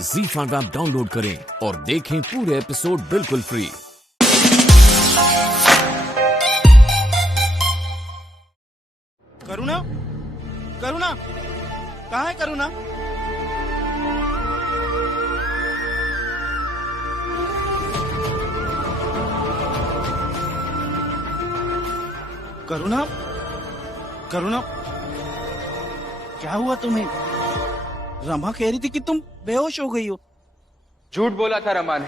ZEE5 app download करें और देखें पूरे एपिसोड बिल्कुल फ्री। करुणा, करुणा, कहाँ है करुणा? करुणा, करुणा, क्या हुआ तुम्हें? रमा कह रही थी कि तुम बेहोश हो गई हो। झूठ बोला था रमा ने।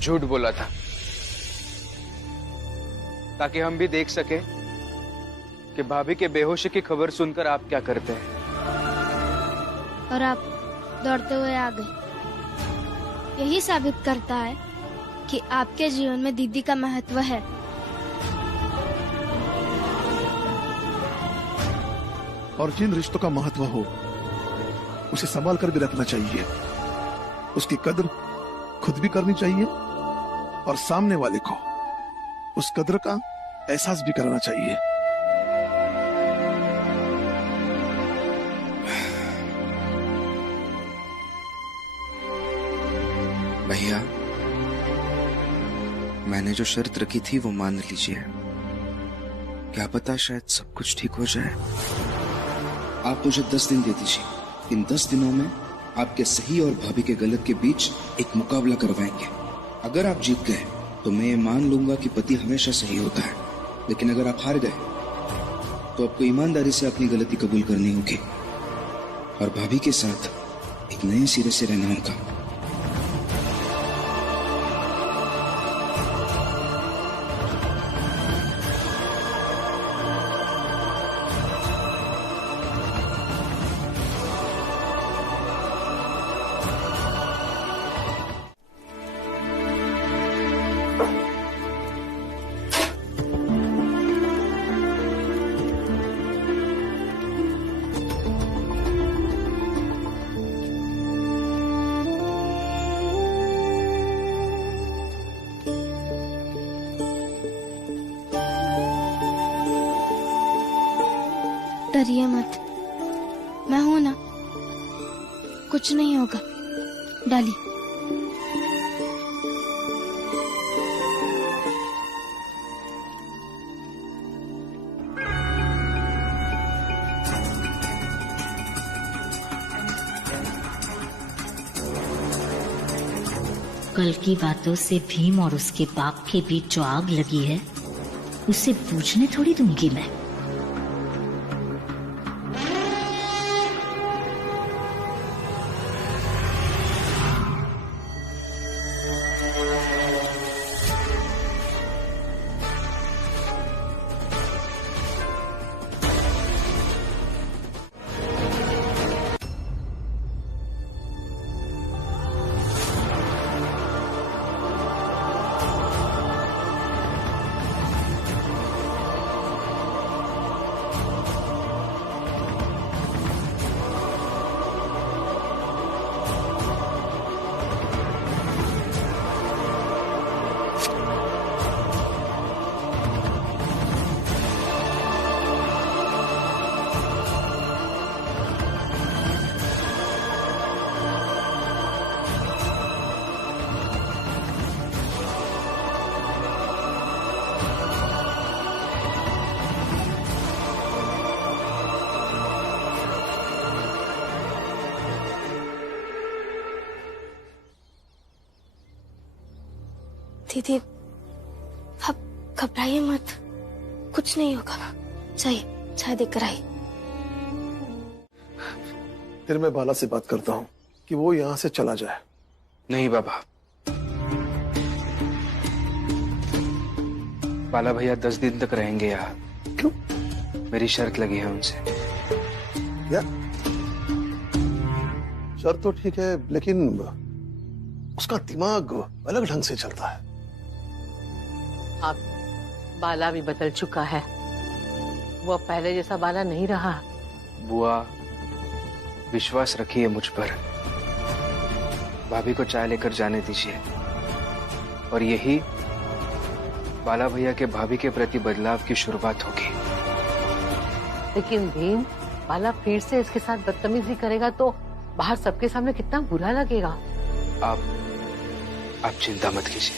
झूठ बोला था ताकि हम भी देख सके कि भाभी के बेहोशी की खबर सुनकर आप क्या करते हैं। और आप दौड़ते हुए आ गए। यही साबित करता है कि आपके जीवन में दीदी का महत्व है। और जिन रिश्तों का महत्व हो उसे संभाल कर भी रखना चाहिए। उसकी कद्र खुद भी करनी चाहिए और सामने वाले को उस कद्र का एहसास भी कराना चाहिए। भैया, मैंने जो शर्त रखी थी वो मान लीजिए। क्या पता शायद सब कुछ ठीक हो जाए। आप मुझे 10 दिन दे दीजिए। इन 10 दिनों में आपके सही और भाभी के गलत के बीच एक मुकाबला करवाएंगे। अगर आप जीत गए तो मैं ये मान लूंगा कि पति हमेशा सही होता है, लेकिन अगर आप हार गए तो आपको ईमानदारी से अपनी गलती कबूल करनी होगी और भाभी के साथ एक नए सिरे से रहना होगा। डरिए मत, मैं हूं ना, कुछ नहीं होगा। डालिए। कल की बातों से भीम और उसके बाप के बीच जो आग लगी है उसे बुझने थोड़ी दूंगी मैं। दीदी, आप घबराइए मत, कुछ नहीं होगा। चाय देकर आई। फिर मैं बाला से बात करता हूँ कि वो यहाँ से चला जाए। नहीं बाबा, बाला भैया 10 दिन तक रहेंगे यहाँ। क्यों? मेरी शर्त लगी है उनसे। क्या शर्त? तो ठीक है, लेकिन उसका दिमाग अलग ढंग से चलता है। अब बाला भी बदल चुका है, वो अब पहले जैसा बाला नहीं रहा। बुआ, विश्वास रखिए मुझ पर। भाभी को चाय लेकर जाने दीजिए। और यही बाला भैया के भाभी के प्रति बदलाव की शुरुआत होगी। लेकिन भीम, बाला फिर से इसके साथ बदतमीजी करेगा तो बाहर सबके सामने कितना बुरा लगेगा। आप चिंता मत कीजिए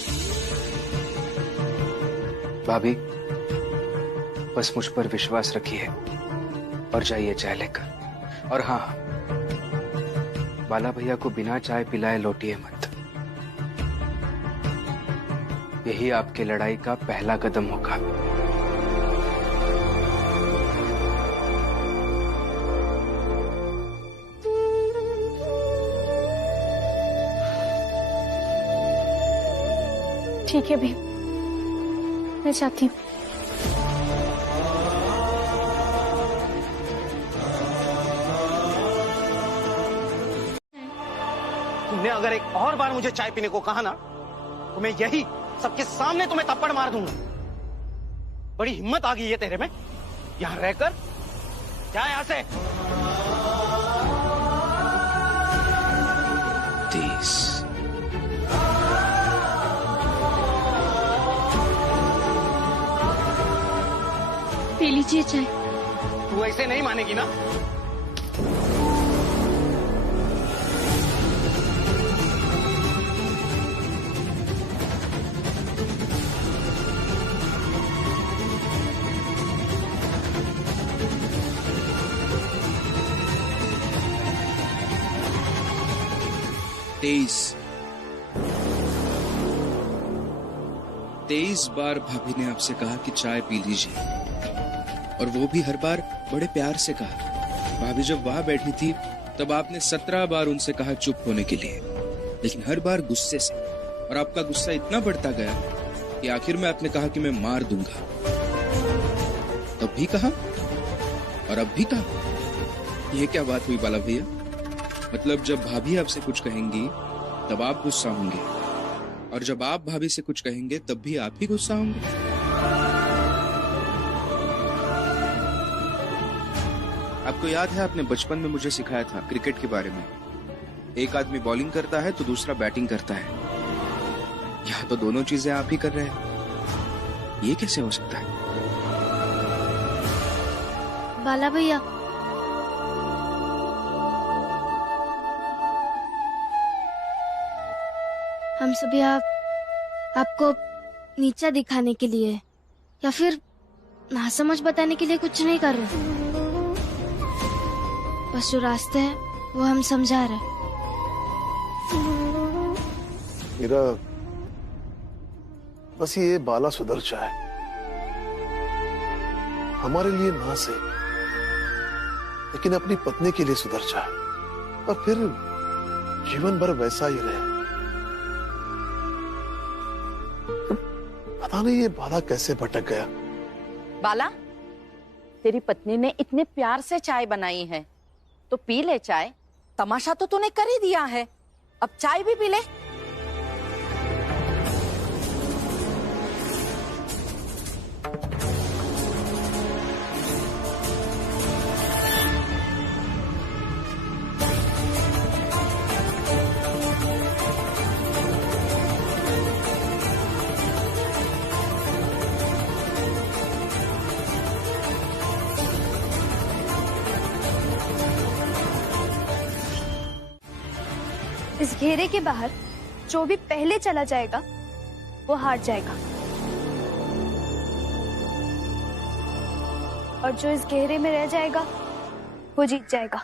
भाभी, बस मुझ पर विश्वास रखिए और जाइए चाय लेकर। और हाँ, बाला भैया को बिना चाय पिलाए लौटिए मत। यही आपकी लड़ाई का पहला कदम होगा। ठीक है भीम, मैं चाहती हूँ। तुमने अगर एक और बार मुझे चाय पीने को कहा ना, तो मैं यही सबके सामने तुम्हें थप्पड़ मार दूंगा। बड़ी हिम्मत आ गई है तेरे में, यहां रहकर। क्या यहां से? पी लीजिए चाय। तू ऐसे नहीं मानेगी ना? तेईस बार भाभी ने आपसे कहा कि चाय पी लीजिए, और वो भी हर बार बड़े प्यार से कहा। भाभी जब वहां बैठी थी तब आपने 17 बार उनसे कहा चुप होने के लिए, लेकिन हर बार गुस्से से। और आपका गुस्सा इतना बढ़ता गया कि आखिर में आपने कहा कि मैं मार दूंगा। तब भी कहा और अब भी कहा। यह क्या बात हुई बाला भैया? मतलब जब भाभी आपसे कुछ कहेंगी तब आप गुस्सा होंगे, और जब आप भाभी से कुछ कहेंगे तब भी आप ही गुस्सा होंगे। आपको याद है आपने बचपन में मुझे सिखाया था क्रिकेट के बारे में। एक आदमी बॉलिंग करता है तो दूसरा बैटिंग करता है। यहाँ तो दोनों चीजें आप ही कर रहे हैं। ये कैसे हो सकता है? बाला भैया, हम सभी आपको नीचा दिखाने के लिए या फिर नासमझ बताने के लिए कुछ नहीं कर रहे। बस जो रास्ते हैं वो हम समझा रहे। मेरा बस ये बाला सुधर जाए, हमारे लिए ना से, लेकिन अपनी पत्नी के लिए सुधर जाए, और फिर जीवन भर वैसा ही रहे। पता नहीं ये बाला कैसे भटक गया। बाला, तेरी पत्नी ने इतने प्यार से चाय बनाई है तो पी ले चाय। तमाशा तो तूने कर ही दिया है, अब चाय भी पी ले। इस घेरे के बाहर जो भी पहले चला जाएगा वो हार जाएगा, और जो इस घेरे में रह जाएगा वो जीत जाएगा।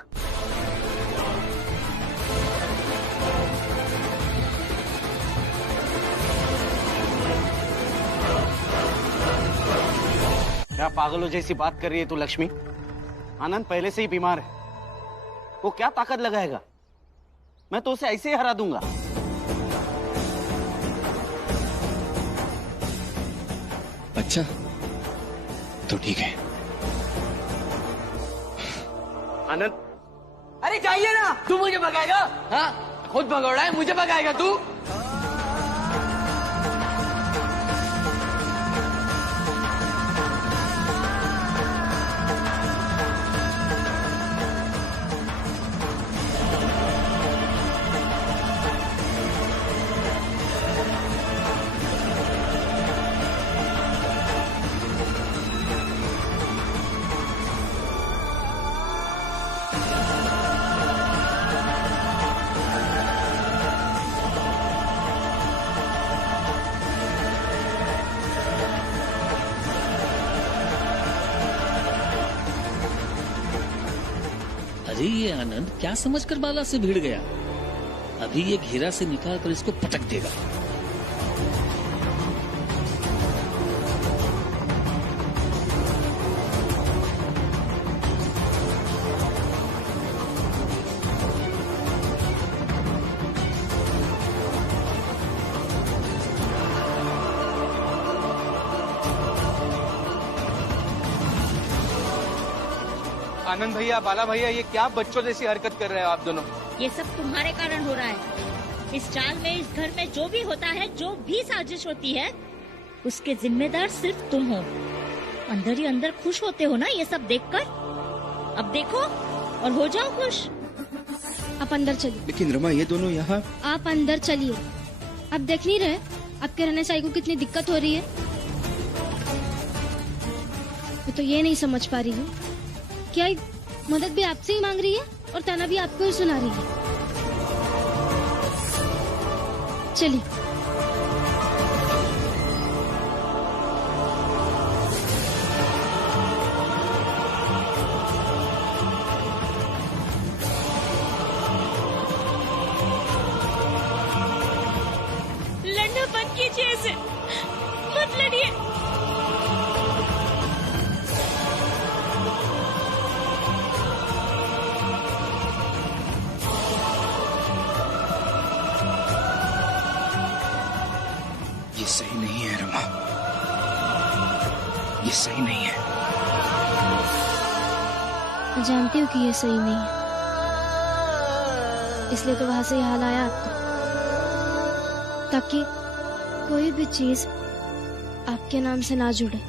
क्या पागलों जैसी बात कर रही है तू लक्ष्मी? आनंद पहले से ही बीमार है, वो क्या ताकत लगाएगा? मैं तो उसे ऐसे ही हरा दूंगा। अच्छा तो ठीक है। आनंद, अरे जाइए ना, तू मुझे भगाएगा? हाँ, खुद भगोड़ रहा है, मुझे भगाएगा तू? अरे ये आनंद क्या समझकर बाला से भिड़ गया? अभी ये घेरा से निकाल कर इसको पटक देगा। आनंद भैया, बाला भैया, ये क्या बच्चों जैसी हरकत कर रहे हो आप दोनों? ये सब तुम्हारे कारण हो रहा है। इस चाल में, इस घर में जो भी होता है, जो भी साजिश होती है, उसके जिम्मेदार सिर्फ तुम हो। अंदर ही अंदर खुश होते हो ना ये सब देखकर। अब देखो और हो जाओ खुश। आप अंदर चलिए। लेकिन रमा, ये दोनों यहाँ। आप अंदर चलिए। आप देख नहीं रहे आपके रहने साई को कितनी दिक्कत हो रही है? मैं तो ये नहीं समझ पा रही हूँ, क्या मदद भी आपसे ही मांग रही है और ताना भी आपको ही सुना रही है? चलिए। लड़ना बंद कीजिए इसे, मत लड़िए। ये सही नहीं है रमा, ये सही नहीं है। मैं जानती हूँ कि ये सही नहीं है, इसलिए तो वहां से ये हाल आया आपको, ताकि कोई भी चीज आपके नाम से ना जुड़े।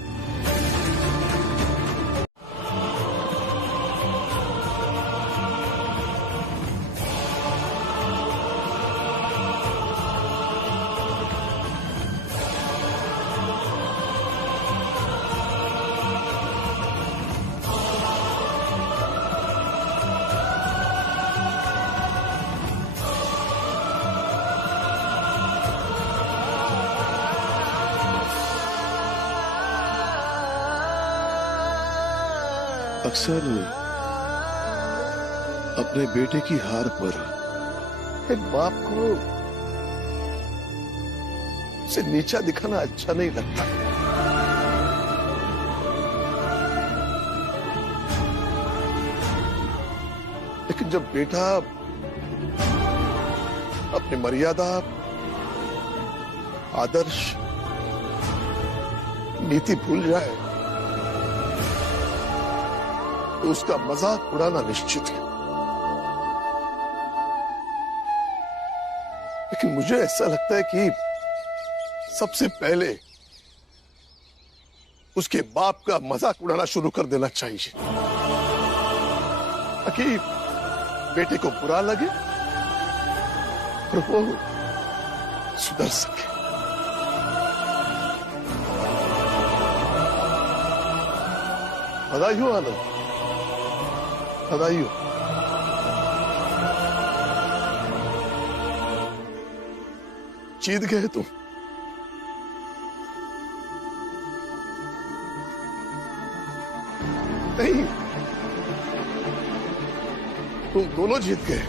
अक्सर अपने बेटे की हार पर एक बाप को उसे नीचा दिखाना अच्छा नहीं लगता। लेकिन जब बेटा अपनी मर्यादा, आदर्श, नीति भूल जाए तो उसका मजाक उड़ाना निश्चित है। लेकिन मुझे ऐसा लगता है कि सबसे पहले उसके बाप का मजाक उड़ाना शुरू कर देना चाहिए, ताकि बेटे को बुरा लगे और वो सुधर सके। बधाई हो आनंद, बधाई हो। जीत गए तुम। नहीं, तुम दोनों जीत गए।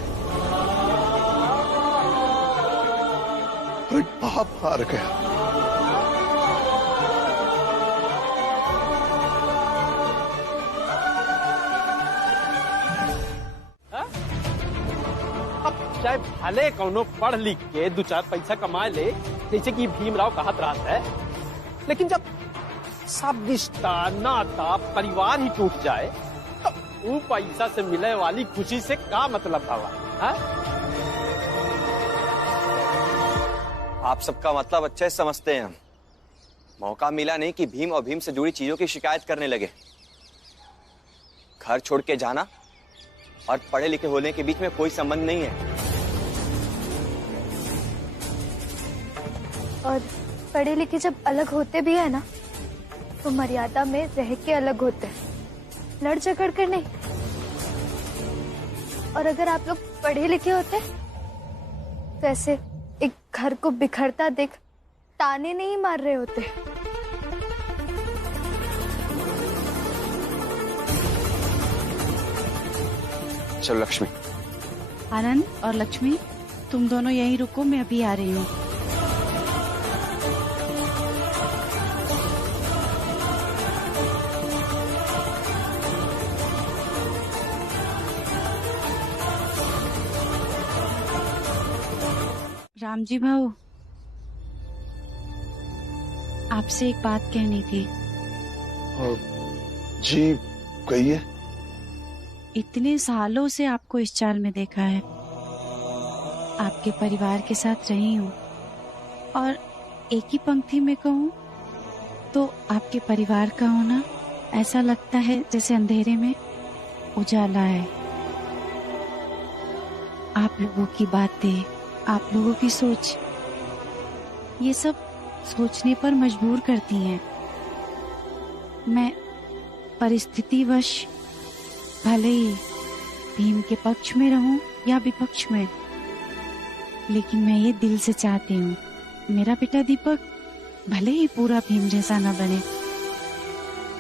अरे बाप हार गया। चाहे भले कौनो पढ़ लिख के 2-4 पैसा कमा ले, जैसे कि भीमराव कहत रहा है, लेकिन जब सब रिश्ता, नाता, परिवार ही टूट जाए तो वो पैसा से मिलने वाली खुशी से क्या मतलब था? आप सबका मतलब अच्छे से समझते हैं। मौका मिला नहीं कि भीम और भीम से जुड़ी चीजों की शिकायत करने लगे। घर छोड़ के जाना और पढ़े लिखे होने के बीच में कोई संबंध नहीं है। और पढ़े लिखे जब अलग होते भी है ना, तो मर्यादा में रह के अलग होते हैं, लड़ झगड़ कर नहीं। और अगर आप लोग पढ़े लिखे होते तो ऐसे एक घर को बिखरता देख ताने नहीं मार रहे होते। चलो लक्ष्मी। आनंद और लक्ष्मी, तुम दोनों यहीं रुको, मैं अभी आ रही हूँ। रामजी भाऊ, आपसे एक बात कहनी थी। जी कहिए। इतने सालों से आपको इस चाल में देखा है, आपके परिवार के साथ रही हूँ, और एक ही पंक्ति में कहूँ तो आपके परिवार का होना ऐसा लगता है जैसे अंधेरे में उजाला है। आप लोगों की बातें, आप लोगों की सोच, ये सब सोचने पर मजबूर करती हैं। मैं परिस्थितिवश भले ही भीम के पक्ष में रहूं या विपक्ष में, लेकिन मैं ये दिल से चाहती हूँ मेरा बेटा दीपक भले ही पूरा भीम जैसा न बने,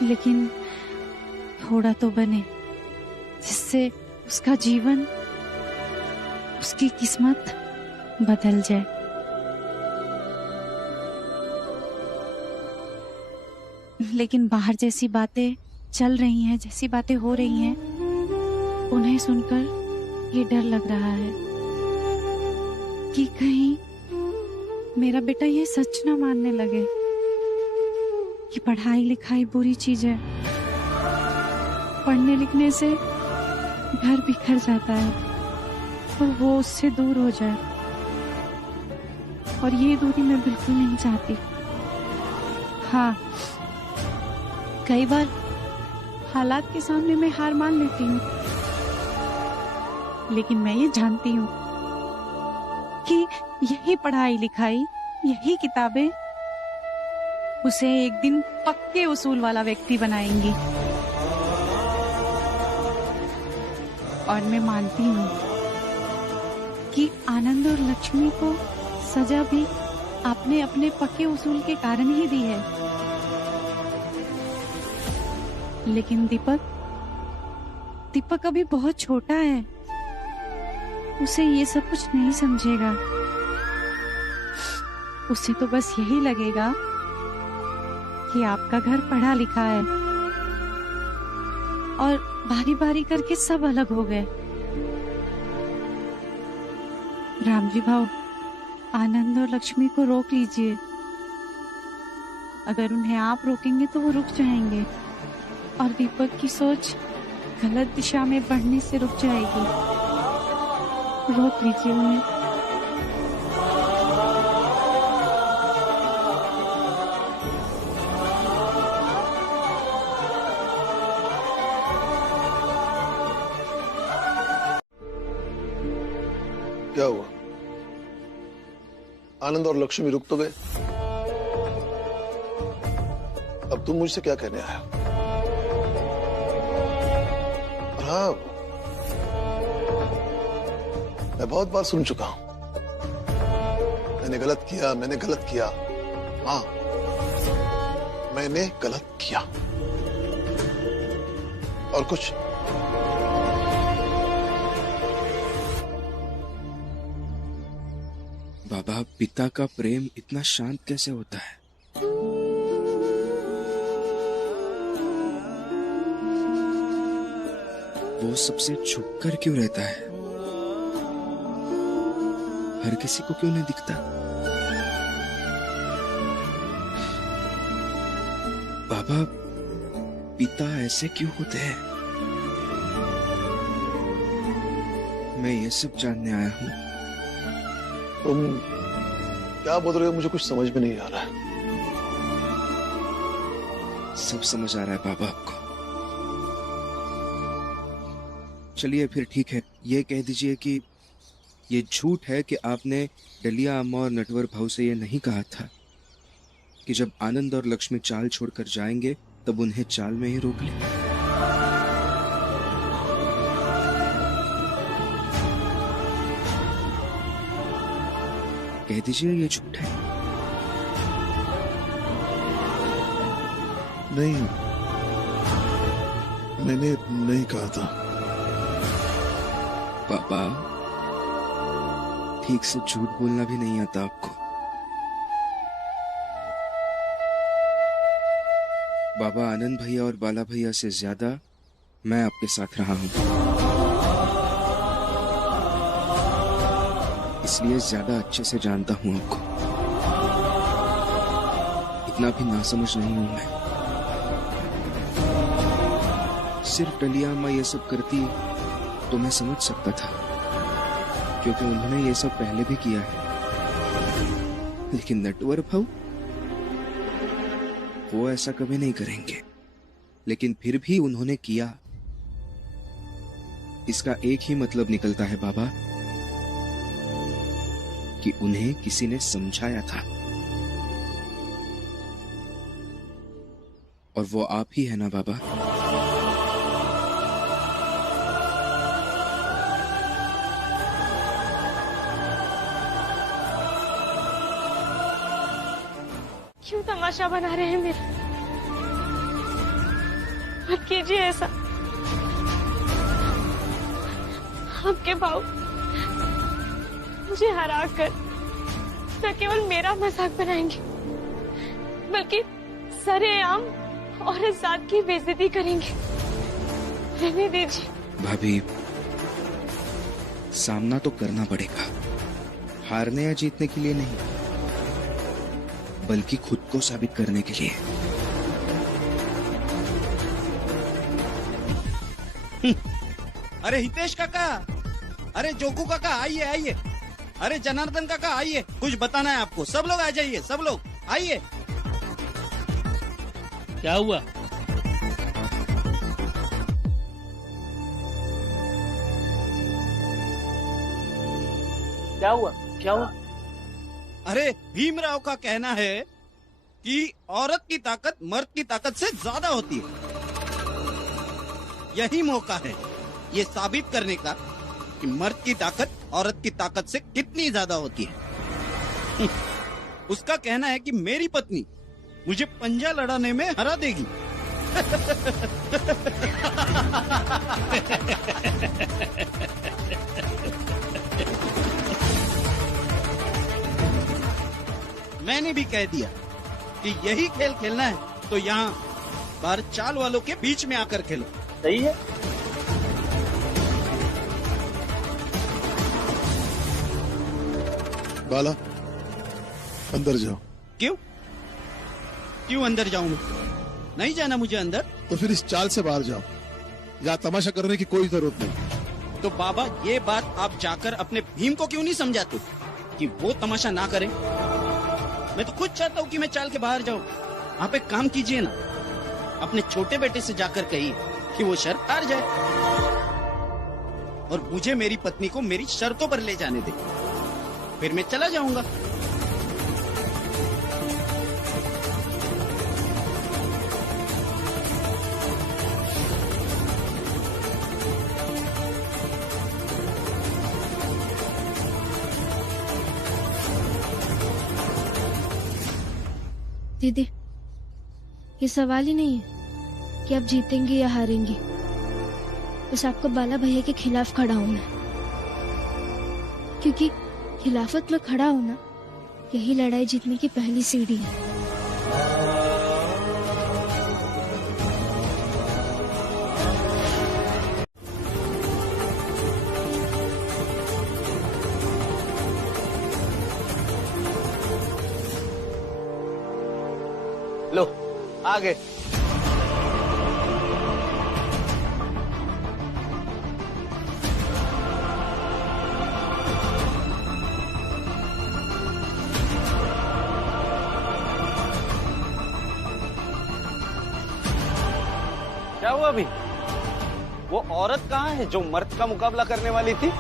लेकिन थोड़ा तो बने, जिससे उसका जीवन, उसकी किस्मत बदल जाए। लेकिन बाहर जैसी बातें चल रही हैं, जैसी बातें हो रही हैं, उन्हें सुनकर ये डर लग रहा है कि कहीं मेरा बेटा ये सच ना मानने लगे कि पढ़ाई लिखाई बुरी चीज है, पढ़ने लिखने से घर बिखर जाता है और वो उससे दूर हो जाए, और ये दूरी मैं बिल्कुल नहीं चाहती। हाँ, कई बार हालात के सामने मैं हार मान लेती हूँ, लेकिन मैं ये जानती हूँ कि यही पढ़ाई लिखाई, यही किताबें उसे एक दिन पक्के उसूल वाला व्यक्ति बनाएंगी। और मैं मानती हूँ कि आनंद और लक्ष्मी को सजा भी आपने अपने पक्के उसूल के कारण ही दी है, लेकिन दीपक अभी बहुत छोटा है, उसे ये सब कुछ नहीं समझेगा। उसे तो बस यही लगेगा कि आपका घर पढ़ा लिखा है और बारी बारी करके सब अलग हो गए। रामजी भाऊ, आनंद और लक्ष्मी को रोक लीजिए। अगर उन्हें आप रोकेंगे तो वो रुक जाएंगे और दीपक की सोच गलत दिशा में बढ़ने से रुक जाएगी। रोक लीजिए उन्हें। क्या हुआ? आनंद और लक्ष्मी रुक तो गए, अब तुम मुझसे क्या कहने आया? और हाँ, मैं बहुत बार सुन चुका हूं, मैंने गलत किया। हाँ, मैंने गलत किया। और कुछ? बाबा, पिता का प्रेम इतना शांत कैसे होता है? वो सबसे छुप कर क्यों रहता है? हर किसी को क्यों नहीं दिखता? बाबा, पिता ऐसे क्यों होते हैं? मैं ये सब जानने आया हूं। तुम क्या बोल रहे हो? मुझे कुछ समझ में नहीं आ रहा है। सब समझ आ रहा है बाबा आपको। चलिए फिर ठीक है, ये कह दीजिए कि ये झूठ है कि आपने डलिया अम्मा और नटवर भाऊ से ये नहीं कहा था कि जब आनंद और लक्ष्मी चाल छोड़कर जाएंगे तब उन्हें चाल में ही रोक ले। कह दीजिए ये झूठ है। नहीं, मैंने नहीं कहा था। पापा, ठीक से झूठ बोलना भी नहीं आता आपको। बाबा, आनंद भैया और बाला भैया से ज्यादा मैं आपके साथ रहा हूं, इसलिए ज्यादा अच्छे से जानता हूं आपको। इतना भी नासमझ नहीं हूं मैं। सिर्फ डलिया अम्मा ये सब करती तो मैं समझ सकता था, क्योंकि उन्होंने ये सब पहले भी किया है। लेकिन नटवर भाऊ, वो ऐसा कभी नहीं करेंगे। लेकिन फिर भी उन्होंने किया। इसका एक ही मतलब निकलता है बाबा, कि उन्हें किसी ने समझाया था, और वो आप ही है ना बाबा? क्यों तमाशा बना रहे हैं मेरा? मत कीजिए ऐसा। आपके भाऊ मुझे हरा कर न केवल मेरा मजाक बनाएंगे, बल्कि सरेआम और इस जात की बेइज्जती करेंगे। रहने दीजिए। भाभी, सामना तो करना पड़ेगा, हारने या जीतने के लिए नहीं, बल्कि खुद को साबित करने के लिए। अरे हितेश काका, अरे जोकू काका, आइए आइए। अरे जनार्दन काका, आइए, कुछ बताना है आपको। सब लोग आ जाइए, सब लोग आइए। क्या हुआ? क्या हुआ? क्या हुआ? अरे भीमराव का कहना है कि औरत की ताकत मर्द की ताकत से ज्यादा होती है। यही मौका है ये साबित करने का कि मर्द की ताकत औरत की ताकत से कितनी ज्यादा होती है। उसका कहना है कि मेरी पत्नी मुझे पंजा लड़ाने में हरा देगी। मैंने भी कह दिया कि यही खेल खेलना है तो यहाँ बाहर चाल वालों के बीच में आकर खेलो। सही है। बाला, अंदर जाओ। क्यों? क्यों अंदर जाऊं मैं? नहीं जाना मुझे अंदर। तो फिर इस चाल से बाहर जाओ, यहाँ तमाशा करने की कोई जरूरत नहीं। तो बाबा, ये बात आप जाकर अपने भीम को क्यों नहीं समझाते कि वो तमाशा ना करे? मैं तो खुद चाहता हूँ कि मैं चाल के बाहर जाऊँ। आप एक काम कीजिए ना, अपने छोटे बेटे से जाकर कहिए कि वो शर्त हार जाए और मुझे मेरी पत्नी को मेरी शर्तों पर ले जाने दे, फिर मैं चला जाऊंगा। दीदी, ये सवाल ही नहीं है कि आप जीतेंगे या हारेंगे, बस आपको बाला भैया के खिलाफ खड़ा होना है, क्योंकि खिलाफत में खड़ा होना यही लड़ाई जीतने की पहली सीढ़ी है। लो, आगे। क्या हुआ अभी? वो औरत कहाँ है जो मर्द का मुकाबला करने वाली थी?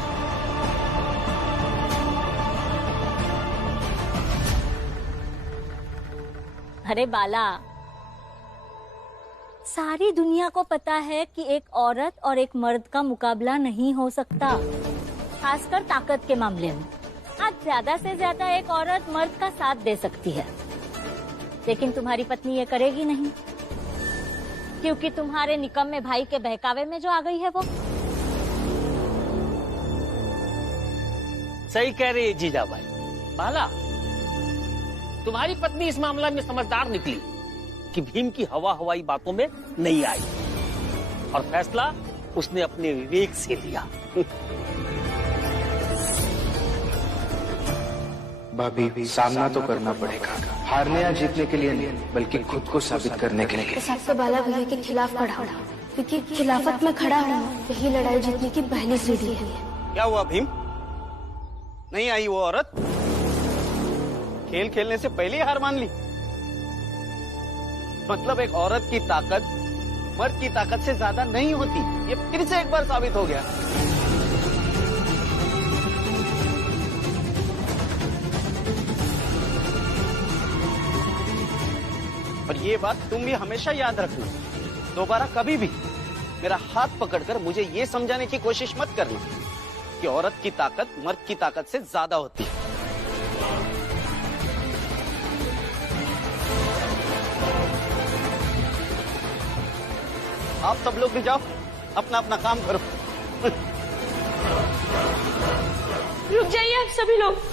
अरे बाला, सारी दुनिया को पता है कि एक औरत और एक मर्द का मुकाबला नहीं हो सकता, खासकर ताकत के मामले में। आज ज्यादा से ज्यादा एक औरत मर्द का साथ दे सकती है, लेकिन तुम्हारी पत्नी ये करेगी नहीं, क्योंकि तुम्हारे निकम्मे भाई के बहकावे में जो आ गई है वो। सही कह रही है जीजा भाई। बाला, तुम्हारी पत्नी इस मामला में समझदार निकली कि भीम की हवा हवाई बातों में नहीं आई और फैसला उसने अपने विवेक से लिया। भाभी, सामना तो करना पड़ेगा, हारने या जीतने के लिए नहीं, बल्कि खुद को साबित करने के लिए। सबसे बाला भैया के खिलाफ खड़ा होना, क्योंकि खिलाफत में खड़ा होना यही लड़ाई जीतने की पहली सीढ़ी है। क्या हुआ भीम, नहीं आई वो औरत? खेल खेलने से पहले ही हार मान ली? मतलब एक औरत की ताकत मर्द की ताकत से ज्यादा नहीं होती, ये फिर से एक बार साबित हो गया। और ये बात तुम भी हमेशा याद रखना, दोबारा कभी भी मेरा हाथ पकड़कर मुझे ये समझाने की कोशिश मत करना कि औरत की ताकत मर्द की ताकत से ज्यादा होती है। आप सब लोग भी जाओ, अपना अपना काम करो। रुक जाइए आप सभी लोग।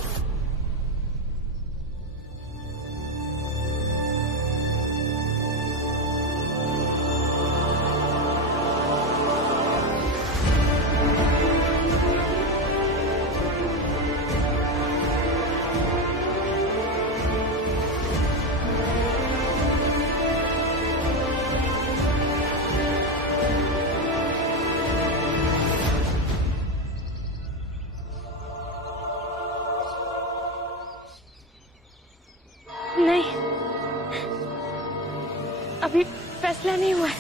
नहीं, अभी फैसला नहीं हुआ है।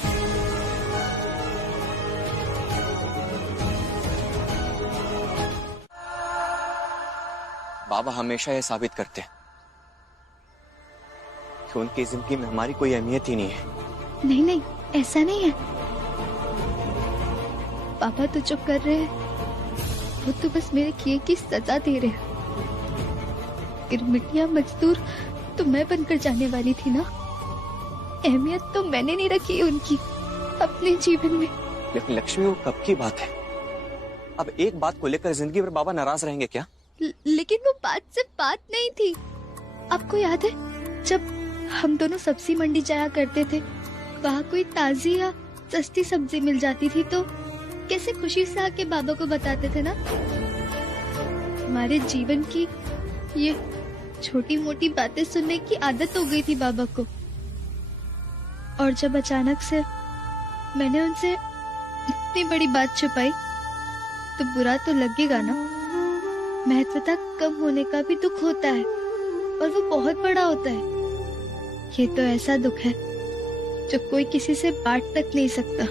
बाबा हमेशा ये साबित करते हैं कि उनकी जिंदगी में हमारी कोई अहमियत ही नहीं है। नहीं नहीं, ऐसा नहीं है। पापा तो चुप कर रहे हैं, वो तो बस मेरे किए की सजा दे रहे हैं। गिरमिटिया मजदूर तो मैं बनकर जाने वाली थी ना, अहमियत तो मैंने नहीं रखी उनकी अपने जीवन में। लेकिन लक्ष्मी, वो कब की बात है? अब एक बात को लेकर जिंदगी भर बाबा नाराज रहेंगे क्या? लेकिन वो बात सिर्फ बात नहीं थी। आपको याद है जब हम दोनों सब्जी मंडी जाया करते थे, वहाँ कोई ताजी या सस्ती सब्जी मिल जाती थी तो कैसे खुशी से आके बाबा को बताते थे ना। हमारे जीवन की ये छोटी मोटी बातें सुनने की आदत हो गई थी बाबा को, और जब अचानक से मैंने उनसे इतनी बड़ी बात छुपाई तो बुरा तो लगेगा ना। महत्वता कम होने का भी दुख होता है, और वो बहुत बड़ा होता है। ये तो ऐसा दुख है जो कोई किसी से बांट तक नहीं सकता।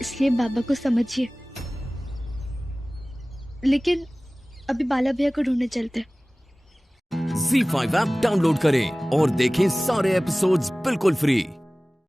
इसलिए बाबा को समझिए। लेकिन अभी बाला भैया को ढूंढने चलते। ZEE5 ऐप डाउनलोड करें और देखें सारे एपिसोड्स बिल्कुल फ्री।